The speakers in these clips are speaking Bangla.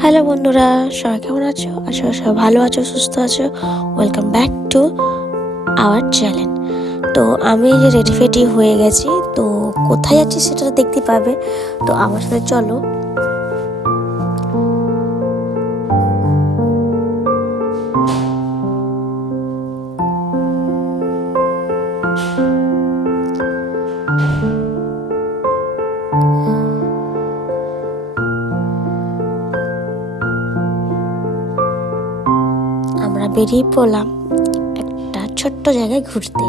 হ্যালো বন্ধুরা, সবাই কেমন আছো? আশা করি সবাই ভালো আছো, সুস্থ আছো। Welcome back to our channel. তো আমি যে রেডি ফেডি হয়ে গেছি, তো কোথায় যাচ্ছি সেটা দেখতে পাবে। তো আমার সাথে চলো। আমরা বেরিয়ে পড়লাম একটা ছোট্ট জায়গায় ঘুরতে।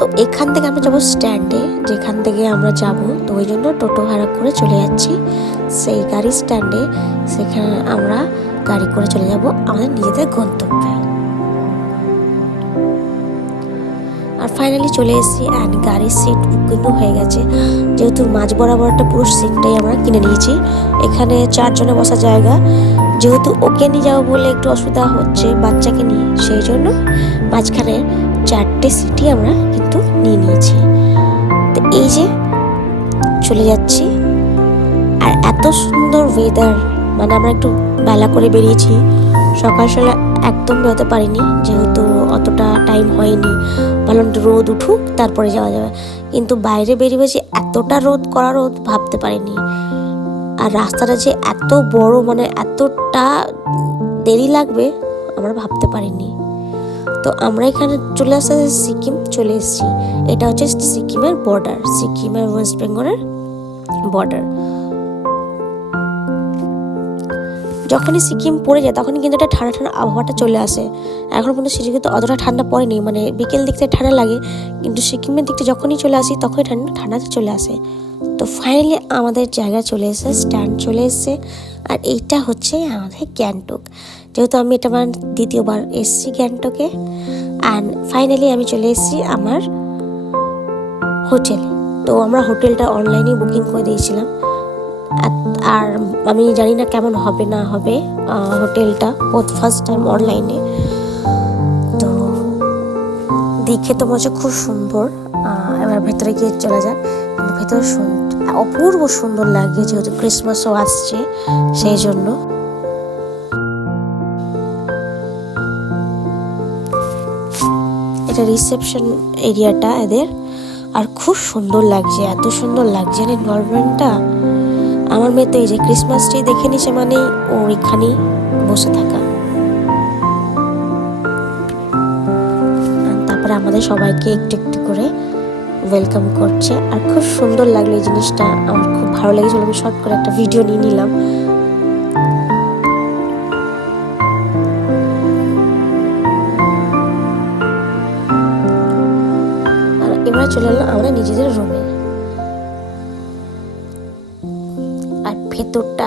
তো এখান থেকে আমরা যাবো স্ট্যান্ডে, যেখান থেকে আমরা যাব। তো ওই জন্য টোটো ভাড়া করে চলে যাচ্ছি সেই গাড়ির স্ট্যান্ডে। সেখানে আমরা গাড়ি করে চলে যাব আমাদের নিজেদের গন্তব্যে। আর ফাইনালি চলে এসেছি, অ্যান্ড গাড়ির সিট বুকিংও হয়ে গেছে। যেহেতু মাঝ বরাবর একটা পুরো সিটটাই আমরা কিনে নিয়েছি। এখানে 4 জনে বসার জায়গা। যেহেতু ওকে নিয়ে যাবো বলে একটু অসুবিধা হচ্ছে বাচ্চাকে নিয়ে, সেই জন্য মাঝখানে 4টে সিটই আমরা কিন্তু নিয়ে নিয়েছি। তো এই যে চলে যাচ্ছি, আর এত সুন্দর ওয়েদার, মানে আমরা একটু বেলা করে বেরিয়েছি। সকাল সকাল একদম বেরোতে পারিনি, যেহেতু অতটা টাইম হয়নি। ভাবলাম রোদ উঠুক তারপরে যাওয়া যাবে, কিন্তু বাইরে বেরিয়ে বেরিয়ে এতটা রোদ ভাবতে পারিনি। আর রাস্তাটা যে এত বড়, মানে এতটা দেরি লাগবে আমরা ভাবতে পারিনি। তো আমরা এখানে চলে আসতে সিকিম চলে এসেছি। এটা হচ্ছে সিকিমের বর্ডার, সিকিমের ওয়েস্ট বেঙ্গলের বর্ডার। যখনই সিকিম পড়ে যায় তখনই কিন্তু একটা ঠান্ডা ঠান্ডা আবহাওয়াটা চলে আসে। এখন পর্যন্ত সিকিমে কিন্তু অতটা ঠান্ডা পড়েনি, মানে বিকেল দিক থেকে ঠান্ডা লাগে, কিন্তু সিকিমের দিকটা যখনই চলে আসি তখনই ঠান্ডাটা চলে আসে। তো ফাইনালি আমাদের জায়গা চলে এসেছে, স্ট্যান্ড চলে এসেছে। আর এইটা হচ্ছে আমাদের গ্যাংটক। যেহেতু আমি এটা আমার দ্বিতীয়বার এসেছি গ্যাংটকে। অ্যান্ড ফাইনালি আমি চলে এসেছি আমার হোটেলে। তো আমরা হোটেলটা অনলাইনেই বুকিং করে দিয়েছিলাম। আর আমি জানি না কেমন হবে না হবে হোটেলটা, ফার্স্ট টাইম অনলাইনে। তো দেখে তো মনে হচ্ছে খুব সুন্দর। এবার ভেতরে গিয়ে চলে যাক। ভেতরে অপূর্ব সুন্দর লাগে, যেহেতু ক্রিসমাসও আসছে সেই জন্য। এটা রিসেপশন এরিয়াটা এদের, আর খুব সুন্দর লাগছে, এত সুন্দর লাগছে না এনভায়রনমেন্টটা। আমার মেয়ে তো এই যে ক্রিসমাস ট্রি দেখে নিছে, মানে ওর এখানেই বসে থাকা। তারপরে আমাদের সবাইকে একটু একটু করে ওয়েলকাম করছে, আর খুব সুন্দর লাগলো এই জিনিসটা। আমার খুব ভালো লেগেছিল, আমি শর্ট করে একটা ভিডিও নিয়ে নিলাম। আর এবার চলে এলাম আমরা নিজেদের রুমে। আর ভেতরটা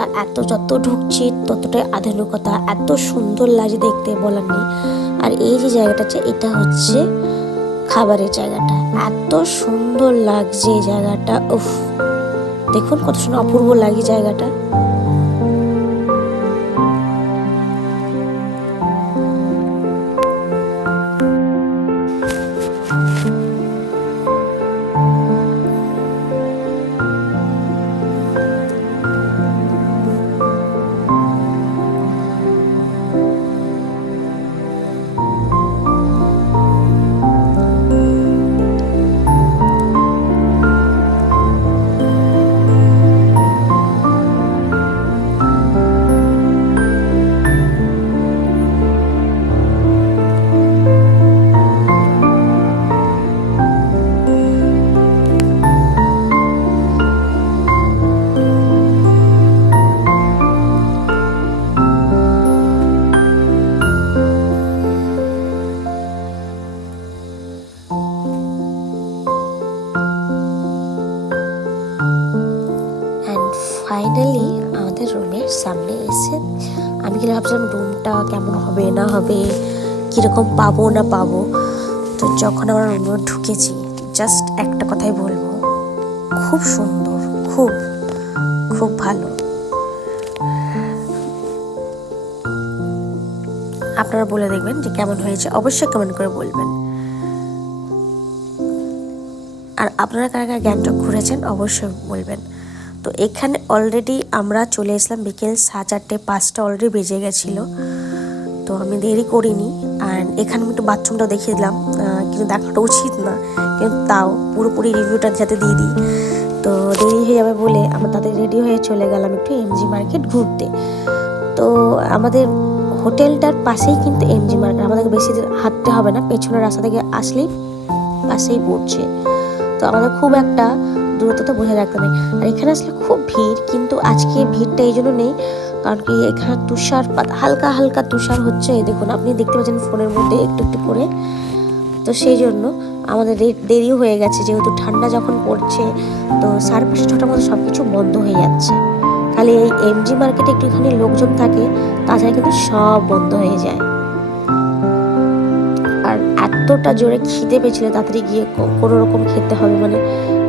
যত ঢুকছি ততটাই আধুনিকতা, এত সুন্দর লাগছে দেখতে বলার নেই। আর এই যে জায়গাটা আছে, এটা হচ্ছে খাবারের জায়গাটা, এত সুন্দর লাগছে এই জায়গাটা। উফ, দেখুন কত সুন্দর, অপূর্ব লাগে জায়গাটা। ফাইনালি আমাদের রুমের সামনে এসে আমি গেলে ভাবছিলাম রুমটা কেমন হবে না হবে, কীরকম পাবো না পাবো। তো যখন আমরা রুমে ঢুকেছি জাস্ট একটা কথাই বলবো, খুব সুন্দর, খুব খুব ভালো। আপনারা বলে দেখবেন যে কেমন হয়েছে, অবশ্যই কমেন্ট করে বলবেন। আর আপনারা কারা কারা গ্যাংটক ঘুরেছেন অবশ্যই বলবেন। তো এখানে অলরেডি আমরা চলে এসলাম বিকেল 4:30 5টা অলরেডি বেজে গেছিলো। তো আমি দেরি করিনি। আর এখানে আমি একটু বাথরুমটা দেখিয়ে দিলাম, কিন্তু দেখাটা উচিত না, কিন্তু তাও পুরোপুরি রিভিউটা যাতে দিয়ে দিই। তো দেরি হয়ে যাবে বলে আমরা তাদের রেডি হয়ে চলে গেলাম একটু এমজি মার্কেট ঘুরতে। তো আমাদের হোটেলটার পাশেই কিন্তু এমজি মার্কেট, আমাদেরকে বেশি হাঁটতে হবে না, পেছনের রাস্তা থেকে আসলেই পাশেই পড়ছে। তো আমাদের খুব একটা দূরত্বটা বোঝা রাখতে নেই। আর এখানে আসলে খুব ভিড়, কিন্তু আজকে ভিড়টা এই জন্য নেই কারণ কি এখানে তুষারপাত, হালকা হালকা তুষার হচ্ছে, এই দেখুন আপনি দেখতে পাচ্ছেন ফোনের মধ্যে একটু একটু করে। তো সেই জন্য আমাদের দেরি হয়ে গেছে, যেহেতু ঠান্ডা যখন পড়ছে তো 5:30 6টার মধ্যে সব কিছু বন্ধ হয়ে যাচ্ছে। খালি এই এমজি মার্কেটে একটুখানি লোকজন থাকে, তাছাড়া কিন্তু সব বন্ধ হয়ে যায়। আর এতটা জোরে খিদে পেয়েছিল, তাড়াতাড়ি গিয়ে কোনো রকম খেতে হবে, মানে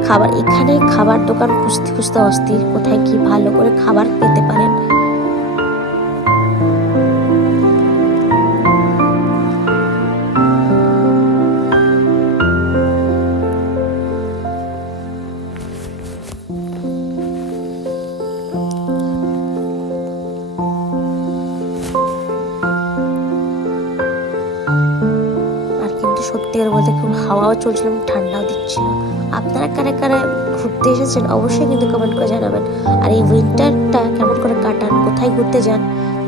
খাবার, এখানে খাবার দোকান খুঁজতে খুঁজতে অস্থির, কোথায় কি ভালো করে খাবার পেতে পারেন। সত্যিকার বলতে খুব হাওয়াও চলছিল, ঠান্ডাও দিচ্ছিল। আপনারা কারা কারা ঘুরতে এসেছেন অবশ্যই কিন্তু কমেন্ট করে জানাবেন। আর এই উইন্টারটা কেমন করে কাটান, কোথায় ঘুরতে যান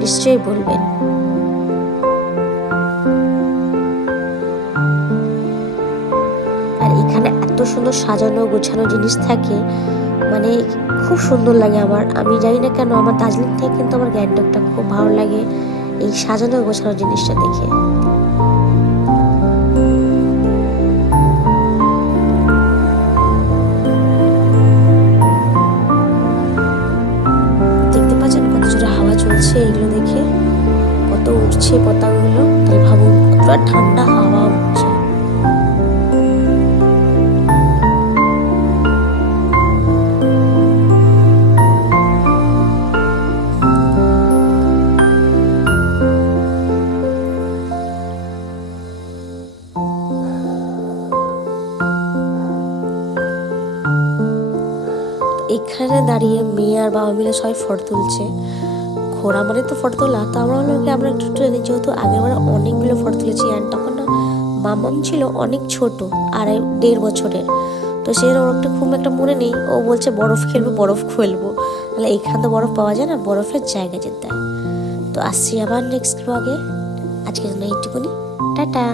নিশ্চয়ই বলবেন। আর এখানে এত সুন্দর সাজানো গোছানো জিনিস থাকে, মানে খুব সুন্দর লাগে আমার। আমি জানি না কেন আমার দার্জিলিং থেকে কিন্তু আমার গ্যাংটকটা খুব ভালো লাগে এই সাজানো গোছানো জিনিসটা দেখে। এগুলো দেখে কত উঠছে পতাকাগুলো, তাহলে ভাবুন কতটা ঠান্ডা হাওয়া উঠছে। এখানে দাঁড়িয়ে মেয়ে আর বাবা মিলে সবাই ফটো তুলছে। ঘোরা মানে তো ফটো তোলা, তো আমরা বললাম কি আমরা একটু ট্রেনে, যেহেতু আগেরবার অনেকগুলো ফটো তুলেছি। অ্যান্ড তখন না মামাম ছিল অনেক ছোট, 1.5 বছরের। তো সেই ওর একটা খুব একটা মনে নেই, ও বলছে বরফ খেলবো বরফ খেলবো, তাহলে এইখানে তো বরফ পাওয়া যায় না, বরফের জায়গা যেতে হয়। তো আসছি আবার নেক্সট ব্লগে, আজকের জন্য এইটুকুনি, টাটা।